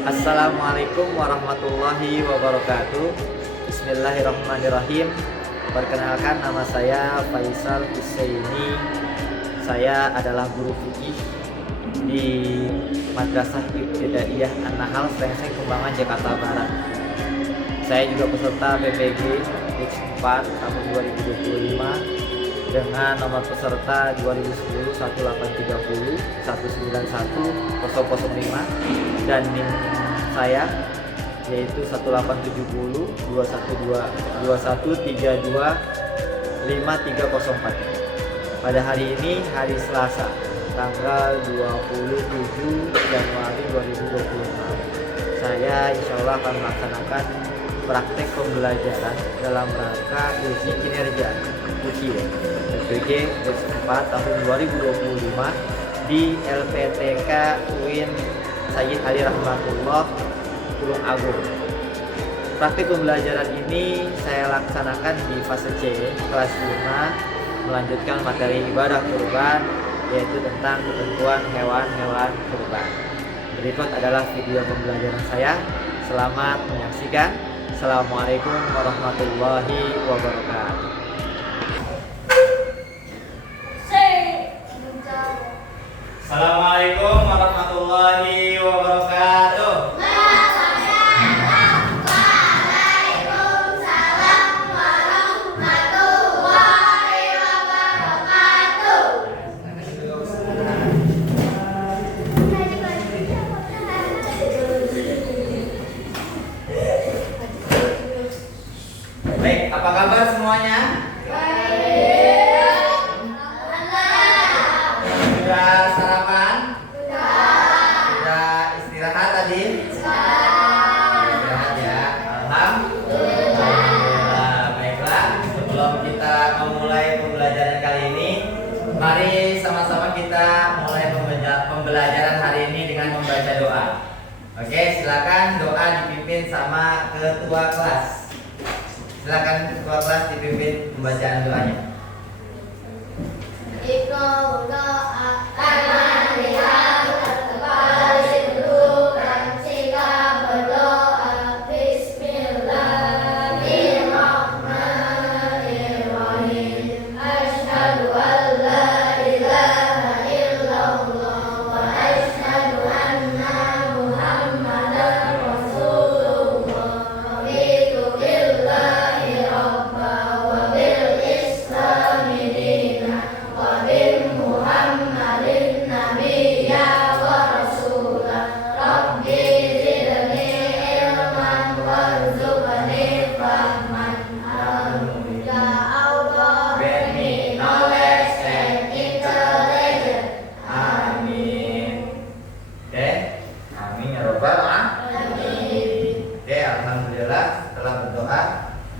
Assalamualaikum warahmatullahi wabarakatuh. Bismillahirrahmanirrahim. Perkenalkan, nama saya Faisal Husaini. Saya adalah guru fikih di Madrasah Ibtidaiyah An-Nahl, Slengseng, Kembangan, Jakarta Barat. Saya juga peserta PPG Batch 4 tahun 2025 dengan nomor peserta 2010 1830 191 005 dan NIM saya yaitu 1870 212 2132 5304. Pada hari ini, hari Selasa, tanggal 27 Januari 2025, saya insya Allah akan melaksanakan praktek pembelajaran dalam rangka uji kinerja PPG Batch 4 tahun 2025 di LPTK UIN Sayyid Ali Rahmatullah Tulung Agung. Praktik pembelajaran ini saya laksanakan di fase C, kelas 5, melanjutkan materi ibadah kurban, yaitu tentang ketentuan hewan-hewan kurban. Berikut adalah video pembelajaran saya. Selamat menyaksikan. Assalamualaikum warahmatullahi wabarakatuh. Assalamualaikum warahmatullahi wabarakatuh. Baik, apa kabar semuanya? Sudah sarapan? Sudah istirahat tadi? Istirahat ya. Alhamdulillah. Baiklah, sebelum kita memulai pembelajaran kali ini, mari sama-sama kita mulai pembelajaran hari ini dengan membaca doa. Oke, silakan doa dipimpin sama ketua kelas. Silakan ketua kelas dipimpin pembacaan doanya.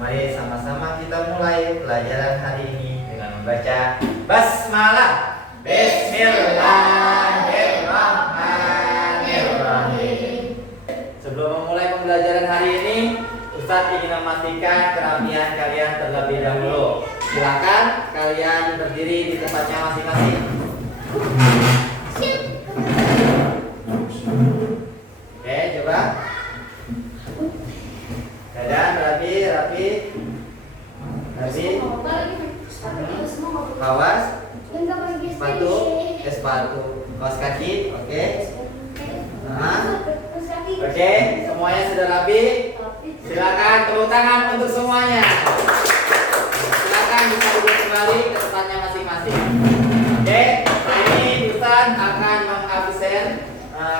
Mari sama-sama kita mulai pelajaran hari ini dengan membaca basmalah. Bismillahirrahmanirrahim. Sebelum memulai pembelajaran hari ini, Ustadz ingin memastikan kerapian kalian terlebih dahulu. Silakan kalian berdiri di tempatnya masing-masing. Oke, coba. Keadaan rapi. Kawas, sepatu, kaos kaki, oke. Oke, semuanya sudah rapi. Silakan tepuk tangan untuk semuanya. Silakan bisa duduk kembali ke tempatnya masing-masing. Oke, ini Ustadz akan mengabsen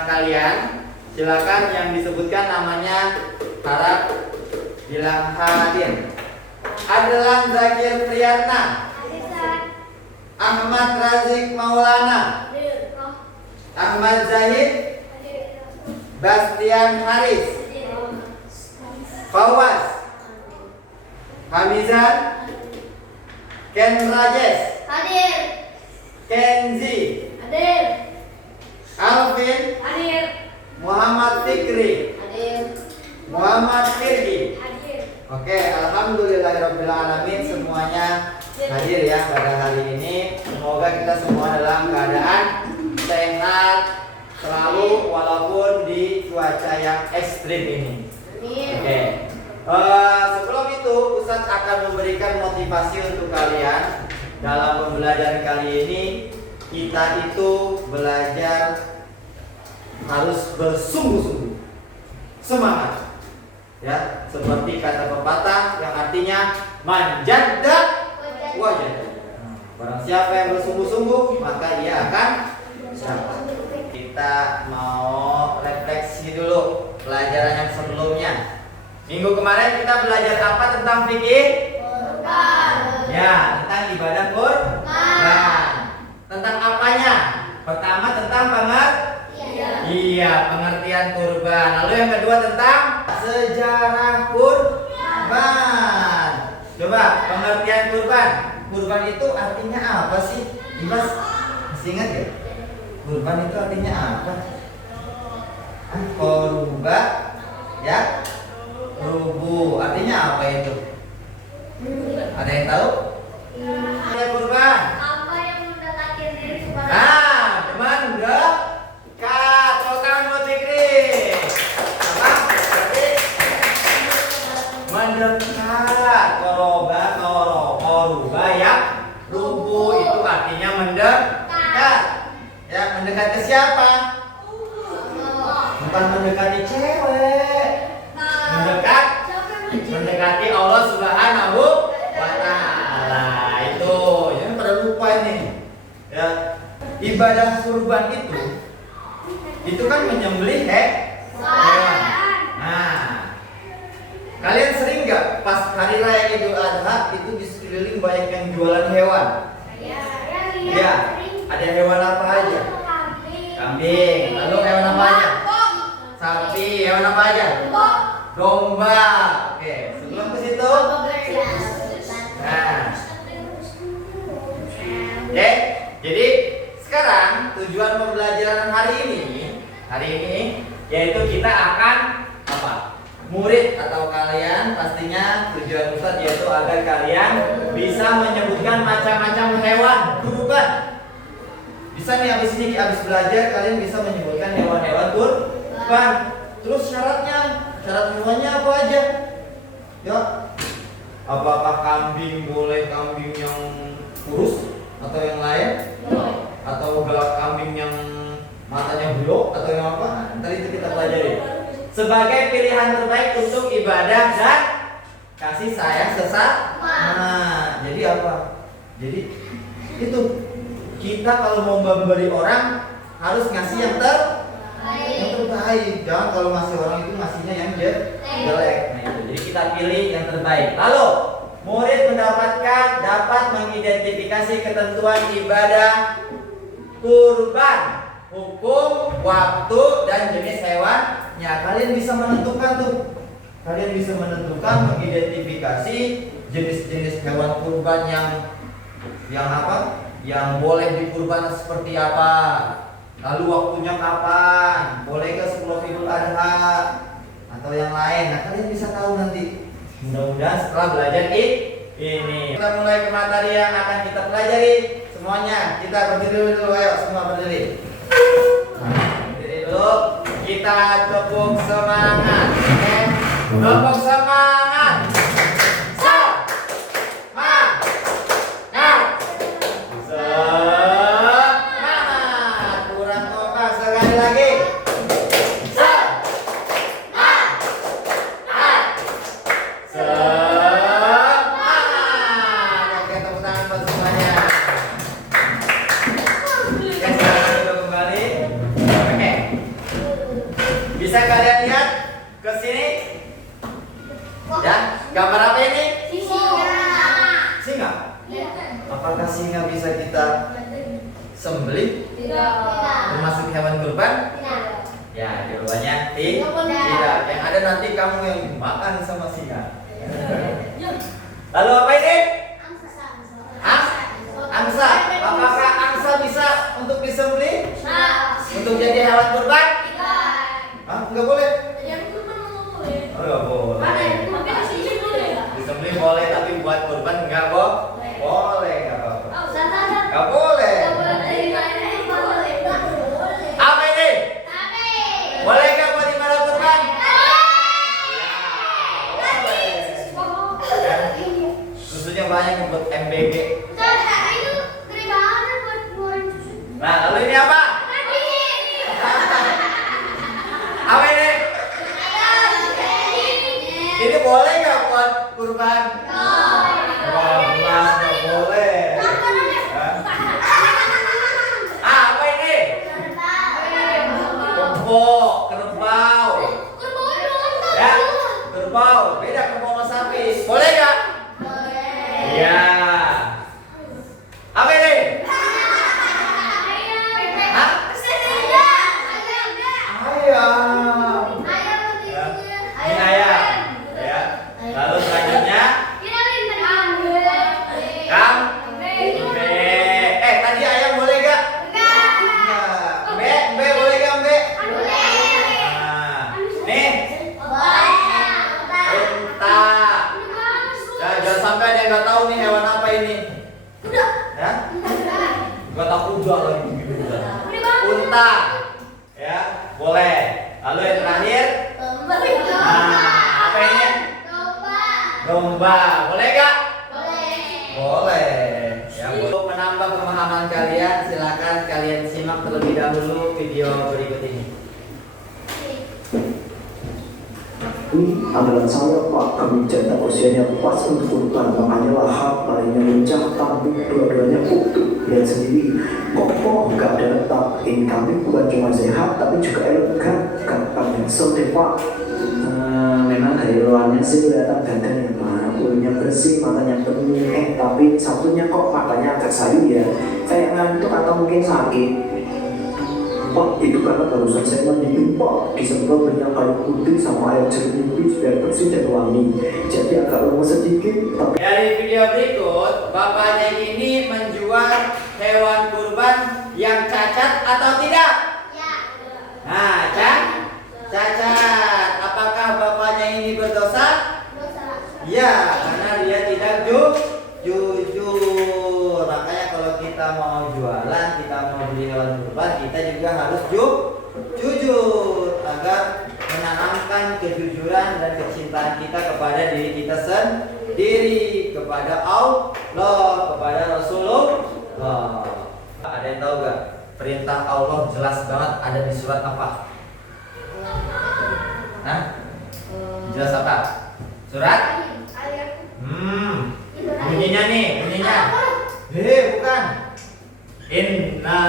kalian. Silakan yang disebutkan namanya harap bilang hadir. Adlan Zakir Priyatna, Ahmad Razik Maulana, Ahmad Zahid, Bastian Haris, Fawaz, Hamizan, Ken Rajes, Hadir. Kenzi, Hadir. Alvin, Hadir. Muhammad Fikri, Hadir. Muhammad Firgi. Hadir. Oke, alhamdulillahirobbilalamin, semuanya hadir ya pada hari ini. Semoga kita semua dalam keadaan sehat, selalu walaupun di cuaca yang ekstrim ini. Oke. Sebelum itu Ustadz akan memberikan motivasi untuk kalian. Dalam pembelajaran kali ini kita itu belajar harus bersungguh-sungguh, semangat, ya, seperti kata pepatah yang artinya manjadda wajad. Barang siapa yang bersungguh-sungguh maka ia akan dapat. Kita mau refleksi dulu pelajaran yang sebelumnya. Minggu kemarin kita belajar apa tentang fikih? Ya, tentang ibadah kurban. Tentang apanya? Pertama tentang pengertian kurban. Lalu yang kedua tentang sejarah kurban. Coba pengertian kurban. Kurban itu artinya apa sih? Dimas masih ingat ya? Kurban itu artinya apa? Koruba, ya? Rubu. Artinya apa itu? Ada yang tahu? Kurban. Apa yang mendekatkan diri kepada Nah, mendekat. Tolong buat Fikri. Apa? Berarti mendekat. Koruba ya. Rubu itu artinya mendekat. Ya, mendekat ke siapa? Bukan mendekati cewek. Mendekat mendekati Allah Subhanahu wa Ta'ala. Itu jangan pada lupa ini, ya. Ibadah kurban itu kan menyembelih hewan. Nah, kalian sering nggak pas hari raya Idul Adha itu di sekeliling banyak yang jualan hewan? Ya, ada hewan apa aja? Kambing. Lalu hewan apa aja? Sapi. Hewan apa aja? Domba. Oke, sebelum ke situ. Nah, oke. Jadi sekarang tujuan pembelajaran hari ini yaitu kita akan apa? Murid atau kalian pastinya tujuan Ustadz yaitu agar kalian bisa menyebutkan macam-macam hewan kurban. Bisa nih abis belajar kalian bisa menyebutkan hewan-hewan kurban. Terus syarat hewannya apa aja? Ya, apakah kambing boleh kambing yang kurus atau yang lain? Atau kambing yang matanya belok atau yang apa? Nah, ntar itu kita pelajari. Sebagai pilihan terbaik untuk ibadah dan kasih sayang sesama. Nah, jadi apa? Jadi itu kita kalau mau memberi orang harus ngasih yang terbaik. Jangan kalau ngasih orang itu ngasihnya yang jelek. Nah, itu. Jadi kita pilih yang terbaik. Lalu murid dapat mengidentifikasi ketentuan ibadah kurban, hukum, waktu, dan jenis hewannya. Kalian bisa menentukan mengidentifikasi jenis-jenis hewan kurban yang apa? Yang boleh dikurban seperti apa? Lalu waktunya kapan? Boleh ke 10 Idul Adha atau yang lain? Nah, kalian bisa tahu nanti. Mudah-mudahan setelah belajar ini. Kita mulai ke materi yang akan kita pelajari. Semuanya kita berdiri dulu, ayo semua berdiri. Berdiri dulu. Kita tepuk semangat. Oke? Tepuk semangat. Bisa kalian lihat ke sini? Ya, gambar apa ini? Singa. Apakah singa bisa kita sembelih? Termasuk hewan kurban? Ya, jawabannya tidak. Yang ada nanti kamu yang dimakan sama singa. Lalu apa ini? Angsa. Apakah angsa bisa untuk disembelih? Untuk jadi hewan kurban? Enggak boleh. Enggak boleh. Disembelih boleh, tapi buat kurban enggak boleh. Enggak boleh. Apa ini? kata kuda lagi gitu kan. Ini banget. Unta. Ya, boleh. Lalu yang terakhir, Domba. apa ini? Domba. Domba. Boleh gak? Boleh. Boleh. Ya, untuk menambah pemahaman kalian, silakan kalian simak terlebih dahulu video berikut ini. Ini adalah saya Pak, kami cetak usianya pas untuk kurban, makanya lahap, palingnya lincah, kambing dua-duanya utuh. Lihat sendiri, kokoh, nggak ada retak. Ini kambing bukan cuma sehat, tapi juga elegan, gampang yang Pak. Memang dari luarnya sih kelihatan ganteng ya Pak, kulitnya bersih, matanya penuh. Tapi satunya kok matanya agak sayu ya, kayak ngantuk atau mungkin sakit. Pak, itu karena barusan saya mandi Pak, disemprot minyak kayu putih sama air jeruk nipis biar bersih dan wangi. Jadi agak lemes sedikit, tapi Dari video berikut, bapaknya ini menjual hewan kurban yang cacat atau tidak? Ya. Nah, cacat. Apakah bapaknya ini berdosa? Dosa. Ya, karena dia tidak jujur. Makanya kalau kita mau jualan, kita mau beli hewan kurban, kita juga harus jujur agar menanamkan kejujuran dan kecintaan kita kepada diri kita sendiri, kepada Allah, kepada Rasulullah. Ada yang tahu gak? Perintah Allah jelas banget ada di surat apa? Hah? Jelas apa? Surat? Bunyinya nih, bunyinya. Bukan. Inna.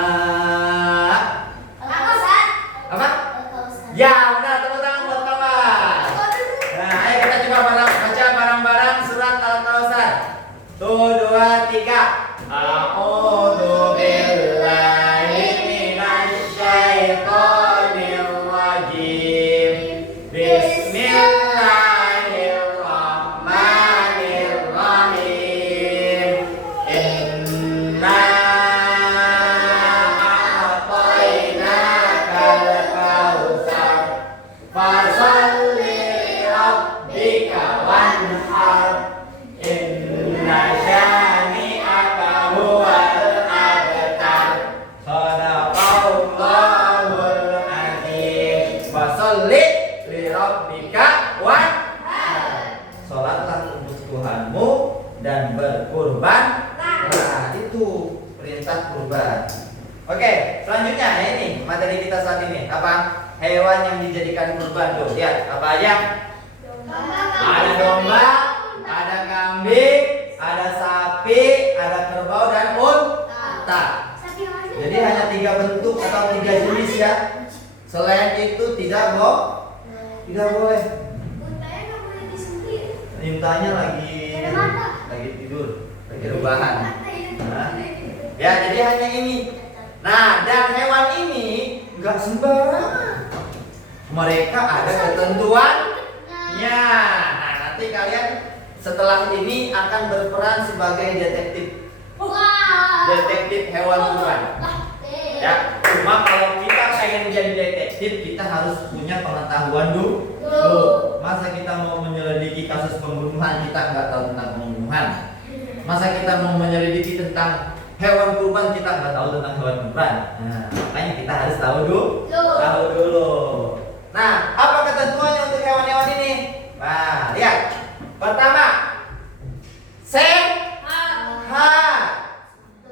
Al-Kausar. Apa? Al-Kausar. Ya, benar. Tepuk tangan buat kawan. Nah, ayo kita coba baca bareng-bareng surat Al-Kausar. 1, 2, 3. A'udzu billahi minasy syaithanir rajim. Bismillahirrahmanirrahim. Inna a'tainakal kautsar. Fasholli li rabbika wanhar. Inna syani'aka huwal abtar. Shadaqallahul azim. Fasholli li rabbika wanhar. Salatlah untuk Tuhanmu dan berkurban. Nah, itu perintah kurban. Oke, selanjutnya ini materi kita saat ini apa? Hewan yang dijadikan kurban tuh. Lihat apa aja? Ada domba, ada kambing, ada sapi, ada kerbau dan unta. Jadi hanya 3 bentuk atau 3 jenis ya. Selain itu tidak boleh. Untanya nggak boleh disentuh. Untanya lagi tidur, lagi rebahan. Nah, ya jadi hanya ini. Nah, dan hewan ini nggak sembarangan. Mereka ada ketentuannya. Nah, nanti kalian setelah ini akan berperan sebagai detektif hewan kurban. Ya, cuma kalau kita pengen jadi detektif, kita harus punya pengetahuan dulu. Masa kita mau menyelidiki kasus pembunuhan, kita nggak tahu tentang pembunuhan. Masa kita mau menyelidiki tentang hewan kurban, kita nggak tahu tentang hewan kurban. Nah, makanya kita harus tahu dulu. Nah, apa ketentuannya untuk hewan-hewan ini? Nah, lihat. Pertama, sehat.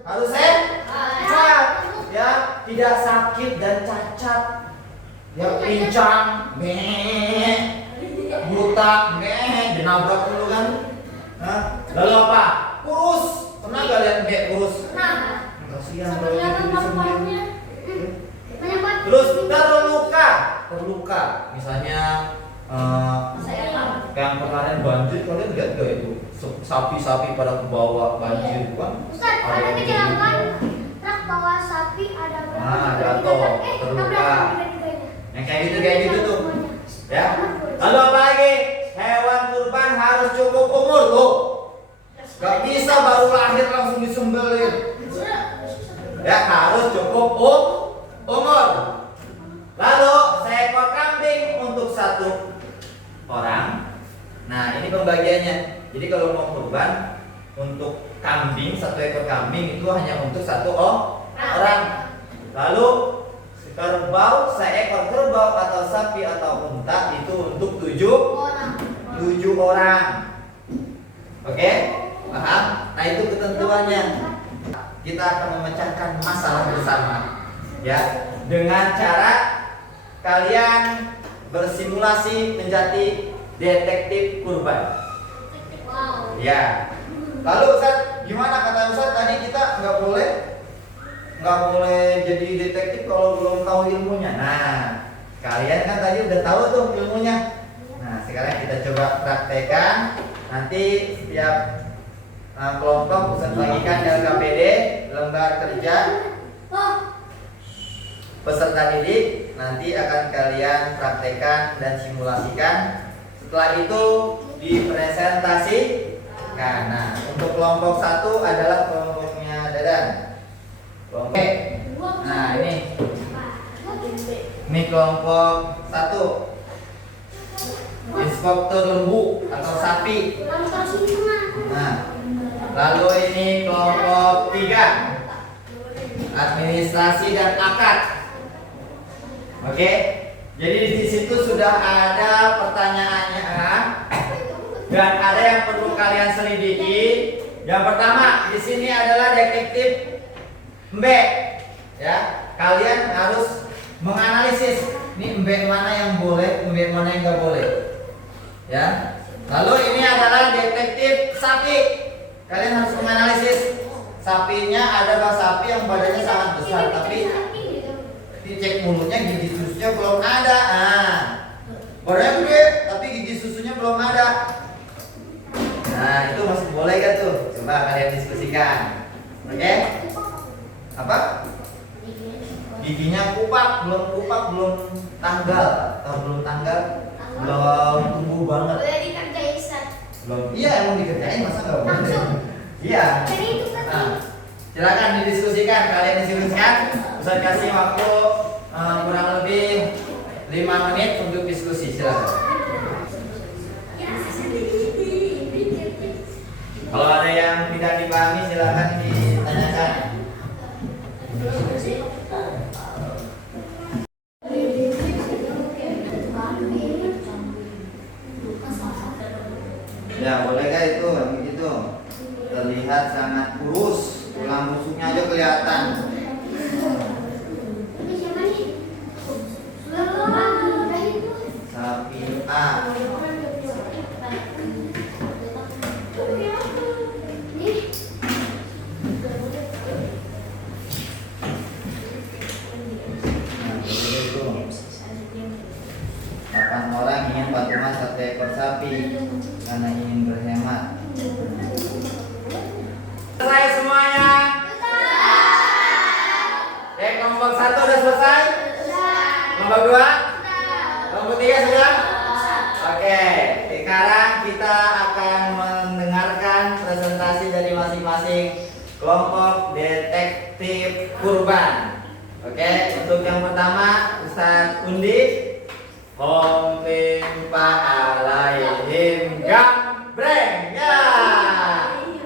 Harus sehat. Ya, tidak sakit dan cacat. Ya, pincang, buta, dinabrak dulu kan. Nah, lalu apa? Kurus. Pernah gak lihat kurus? Kasihan kalau gitu disembelih. Terus terluka. Misalnya kayak kemarin banjir, kalian lihat gak itu? Sapi-sapi pada kebawa banjir kan? Ustaz, ada kecelakaan truk bawa sapi ada berapa? Nah, jatuh, terluka. Yang kayak gitu tuh. Ya. Lalu apa lagi? Hewan kurban harus cukup umur tuh. Gak bisa baru lahir langsung disembelih. Ya, harus cukup umur. Lalu seekor kambing untuk 1 orang. Nah, ini pembagiannya. Jadi kalau mau kurban untuk kambing, 1 ekor kambing itu hanya untuk 1 orang. masalah bersama, ya, dengan cara kalian bersimulasi menjadi detektif kurban. Wow. Ya. Lalu Ustaz, gimana kata Ustaz tadi kita nggak boleh jadi detektif kalau belum tahu ilmunya. Nah, kalian kan tadi udah tahu tuh ilmunya. Nah, sekarang kita coba praktekkan. Nanti setiap kelompok Ustaz bagikan LKPD, lembar kerja peserta didik, nanti akan kalian praktekkan dan simulasikan. Setelah itu dipresentasikan. Nah, untuk kelompok 1 adalah kelompoknya Dadan. Kelompok B. Nah, ini kelompok 1. Inspektur lembu atau sapi. Nah, lalu ini kelompok 3. Administrasi dan akad. Oke. Jadi di situ sudah ada pertanyaannya dan ada yang perlu kalian selidiki. Yang pertama di sini adalah detektif mbek, ya. Kalian harus menganalisis ini mbek mana yang boleh, mbek mana yang nggak boleh, ya. Lalu ini adalah detektif sapi. Kalian harus menganalisis sapinya, ada sapi yang badannya sangat besar tapi dicek mulutnya gigi susunya belum ada. Badannya gede tapi gigi susunya belum ada. Nah, itu masih boleh kan tuh? Coba kalian diskusikan. Oke? Apa? Giginya kupak, belum tanggal atau belum tanggal? Belum tumbuh banget. Boleh dikerjain, Ustaz. Belum. Iya, emang dikerjain, masa nggak boleh? Langsung. Iya. Jadi itu kan. Nah, silakan didiskusikan, kalian diskusikan. Ustaz kasih waktu kurang lebih 5 menit untuk diskusi. Silakan. Kalau ada yang tidak dipahami silakan ditanyakan. Ya, bolehkah itu yang begitu? Terlihat sangat kurus, tulang rusuknya aja kelihatan. Sapi A. Orang ingin patungan 1 ekor sapi karena ingin berhemat. Selesai semuanya? Kelompok 1 sudah selesai? Kelompok 2? Kelompok 3 sudah? Oke, sekarang kita akan mendengarkan presentasi dari masing-masing kelompok detektif kurban. Oke, untuk yang pertama Ustaz Undi. Om timpa alaihim gambreng, ya.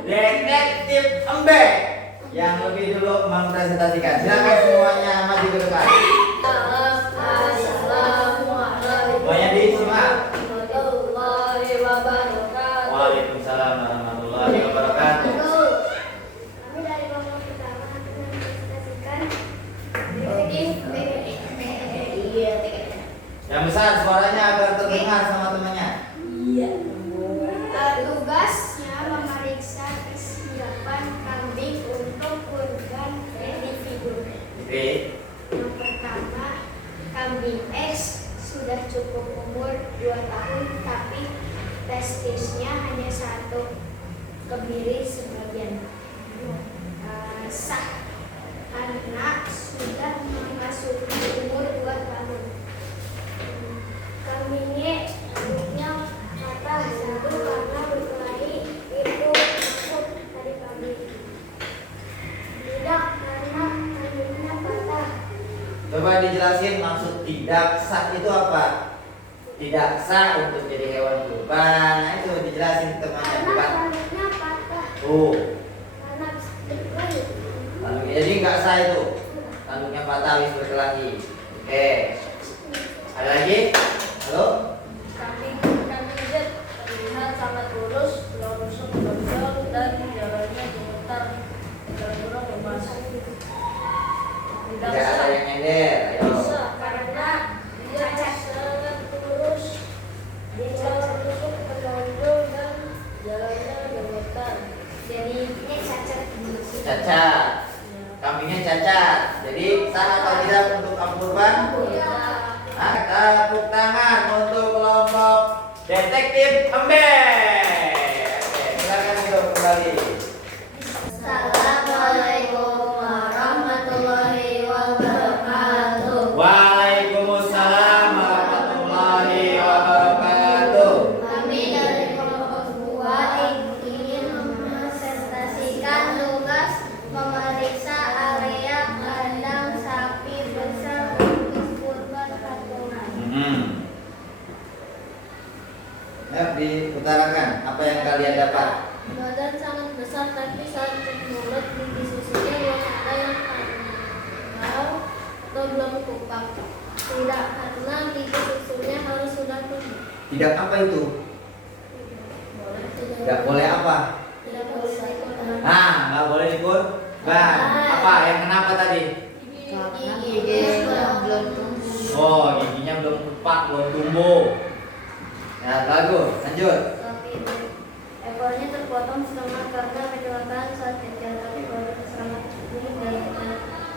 Detektif embek yang lebih dulu mempresentasikan. Silakan semuanya maju ke depan. Semuanya disimak. Waalaikumsalam warahmatullahi wabarakatuh. Kami dari kelompok pertama akan mempresentasikan detektif Yang besar suaranya agar terdengar sama temannya. Iya. Tugasnya memeriksa kesiapan kambing untuk kurban individu. Oke. Yang pertama, kambing X sudah cukup umur 2 tahun tapi testisnya hanya 1, kebiri sebagian. Sah anak sudah memasuki umur 2 tahun. Kambingnya induknya patah satu karena berkelahi, itu masuk dari kambing. Tidak karena kambingnya patah. Coba dijelasin maksud tidak sah itu apa? Tidak sah untuk jadi hewan kurban. Nah, itu dijelasin temannya Karena bukan. kambingnya patah. Karena berkelahi. jadi nggak sah itu. Tanduknya patah habis berkelahi. Oke. Ada lagi? Halo? Kambing Z terlihat sangat lurus, tulang rusuk menonjol dan jalannya gemetar, cenderung lemas. Tidak ada yang nyender. Ayo. Karena dia sangat lurus, dia masuk menonjol dan jalannya gemetar. Jadi Ini cacat. Cacat. Kambingnya cacat. Jadi sah atau tidak untuk kamu kurban? Nah, tepuk tangan untuk kelompok detektif Ember. Oke, silakan untuk kembali. Assalamualaikum warahmatullahi wabarakatuh. Waalaikumsalam warahmatullahi wabarakatuh. Kami dari kelompok 2 ingin mempresentasikan tugas memeriksa area kandang sapi besar untuk kurban patungan. Ayo diutarakan apa yang kalian dapat. badan sangat besar tapi saat cek mulut gigi susunya belum ada yang tanggal atau belum kupak. Tidak, karena gigi susunya harus sudah tumbuh. Tidak apa itu? Tidak boleh apa? Tidak boleh dikurban. Nah, nggak boleh dikurban. Apa? Yang kenapa tadi? Karena giginya belum tumbuh. Oh, giginya belum kupak, belum tumbuh. Ya, bagus. Lanjut. Tapi ekornya terpotong setengah karena kecelakaan saat kejar. Tapi kalau terserang ini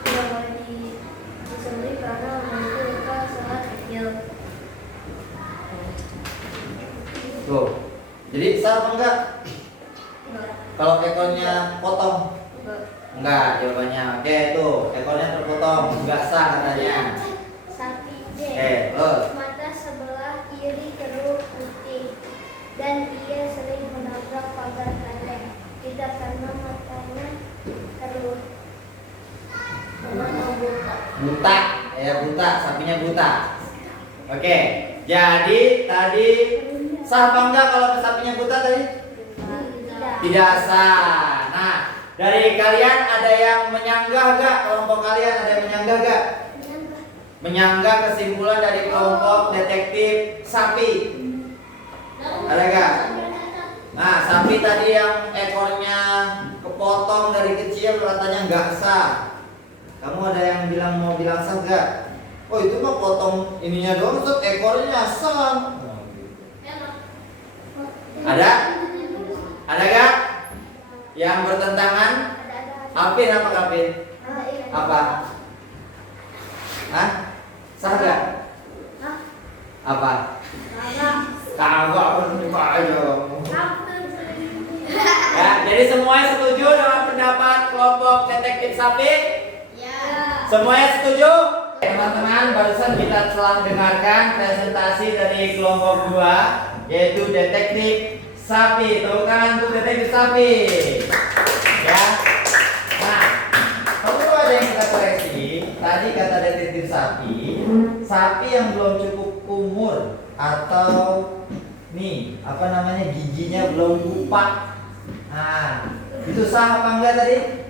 tidak boleh disembelih karena memiliki luka saat kecil. Tuh. Jadi sah apa enggak? Kalau ekornya potong? Enggak, jawabannya. Oke, tuh. Ekornya terpotong, enggak sah katanya. Sapi D. Terus. Mata sebelah kiri keruh putih dan ia sering menabrak pagar kandang. Tidak karena matanya keruh. Karena buta. Buta, ya buta, sapinya buta. Oke, jadi tadi sah apa enggak kalau sapinya buta tadi? Tidak. Tidak sah. Nah, dari kalian ada yang menyanggah gak? Kelompok kalian ada yang menyanggah gak? Menyanggah kesimpulan dari kelompok detektif sapi. Ada gak? Nah, sapi tadi yang ekornya kepotong dari kecil katanya nggak sah. Kamu ada yang mau bilang sah gak? Oh itu mah potong ininya doang, Ustaz, ekornya sah. Ada? Ada gak? Yang bertentangan? Kapin apa kapin? Apa? Hah? Sah gak? Apa? Kagak berbuka aja. Ya, jadi semuanya setuju dengan pendapat kelompok detektif sapi? Semuanya setuju? Teman-teman, barusan kita telah dengarkan presentasi dari kelompok 2 yaitu detektif sapi. Tepuk tangan untuk detektif sapi. Ya. Nah, perlu ada yang kita koreksi. Tadi kata detektif sapi yang belum cukup umur atau nih apa namanya giginya belum kupak. Nah, itu sah apa enggak tadi?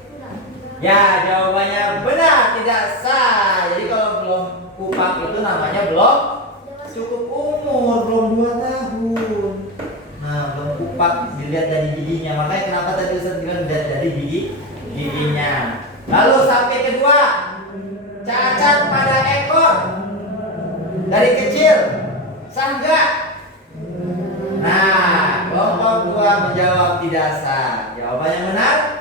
Ya, jawabannya benar, tidak sah. Jadi kalau belum kupak itu namanya belum cukup umur, belum 2 tahun. Nah, belum kupak dilihat dari giginya. Makanya kenapa tadi Ustaz bilang dilihat dari giginya. Lalu sapi kedua, cacat pada ekor dari kecil, sah enggak? Nah, kelompok 2 menjawab tidak sah. Jawabannya benar?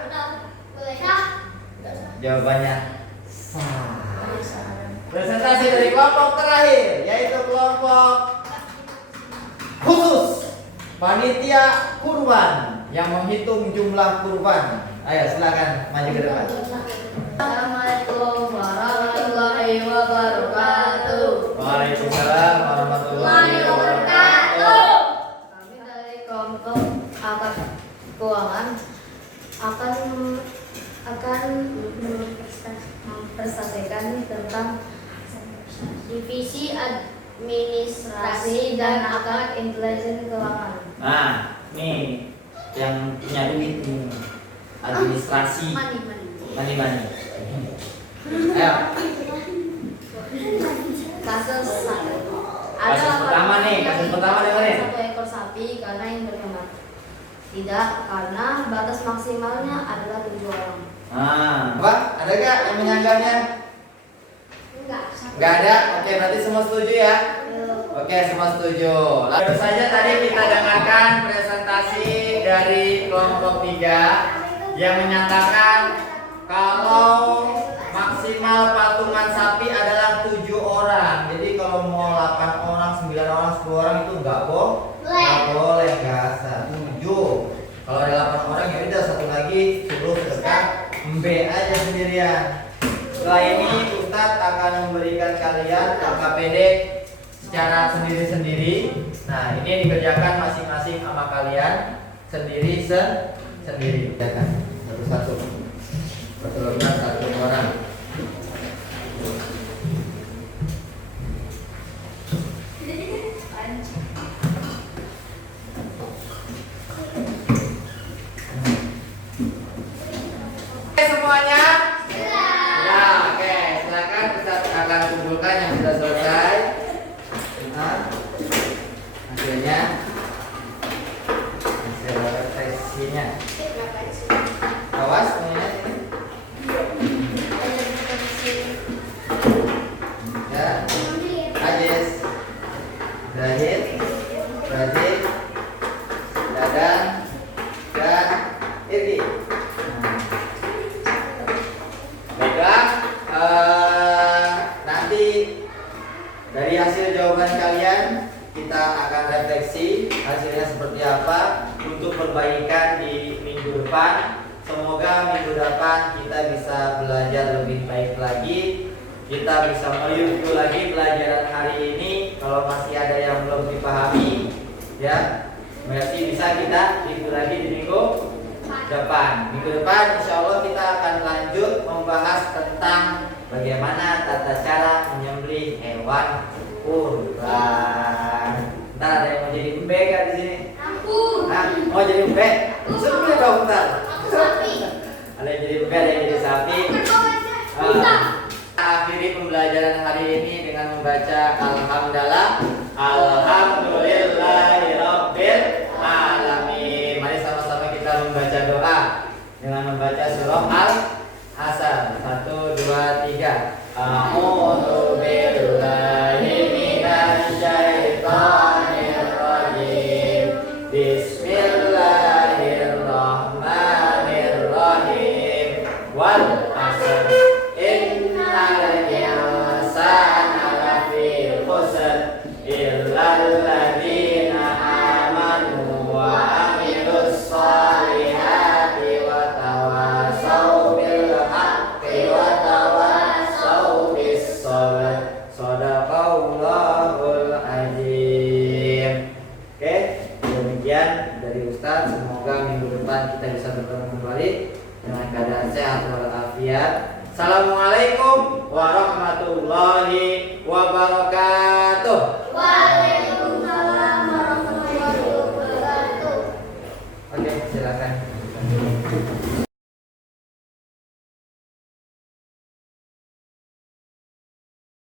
Jawabannya sah. Presentasi dari kelompok terakhir yaitu kelompok khusus panitia kurban yang menghitung jumlah kurban. Ayo silakan maju ke depan. Assalamualaikum warahmatullahi wabarakatuh. Waalaikumsalam warahmatullahi wabarakatuh. Kami dari kelompok akad keuangan akan mempresentasikan tentang divisi administrasi dan akad intelijen keuangan. Nah, nih yang punya duit nih. Administrasi. Mani. Ayo. Kasus Kasus pertama nih, dengerin. 1 ekor sapi karena yang berhemat. Tidak, karena batas maksimalnya adalah 7 orang. Nah, Pak, ada gak yang menyanggahnya? Nggak ada? Oke, berarti semua setuju ya? Oke, semua setuju. Lalu saja tadi kita dengarkan presentasi dari kelompok 3 yang menyatakan kalau maksimal patungan sapi adalah 7 orang. Jadi kalau mau 8 orang, 9 orang, 10 orang itu nggak boleh, nggak asal 7. Kalau ada 8 orang ya udah satu lagi suruh sedekah B aja sendirian. Setelah ini Ustadz akan memberikan kalian KKPD secara sendiri-sendiri. Nah, ini dikerjakan masing-masing sama kalian sendiri. Kerjakan satu-satu. Pertolongan satu orang. Oke semuanya? Ya, oke. Silakan Ustaz akan kumpulkan yang sudah selesai. Hasilnya. Hasil refleksinya. Awas semuanya ini. Ya. Ajis. Zahid. Radit. Dadan. Dan Irgi. Baiklah. Nanti dari hasil jawaban kalian kita akan refleksi hasilnya seperti apa untuk perbaikan di minggu depan. Semoga minggu depan kita bisa belajar lebih baik lagi. Kita bisa mereview lagi pelajaran hari ini. Kalau masih ada yang belum dipahami, ya, masih bisa kita review lagi di minggu depan. Minggu depan insya Allah kita akan lanjut membahas tentang bagaimana tata cara menyembelih hewan kurban. Ntar ada yang mau jadi embe kan di sini? Nah, mau jadi embe? Sembelih dong ntar. Ada yang jadi embe, ada yang jadi sapi. Akhiri pembelajaran hari ini dengan membaca Alhamdulillah. Alhamdulillahirabbil alamin. Mari sama-sama kita membaca doa dengan membaca surah Al-Asr. 1, 2, 3. A'udzu billahi minasy syaithanir rajim. Bismillahirrahmanirrahim. Wal 'asr. Innal insana lafi khusr illal ladzina amanu wa amilus shalihati wa tawasaw bil haqqi wa tawasaw bis sabr. Shadaqallahul azim. Oke, demikian dari Ustaz. Semoga minggu depan kita bisa bertemu kembali dengan keadaan sehat walafiat. Assalamualaikum warahmatullahi wabarakatuh.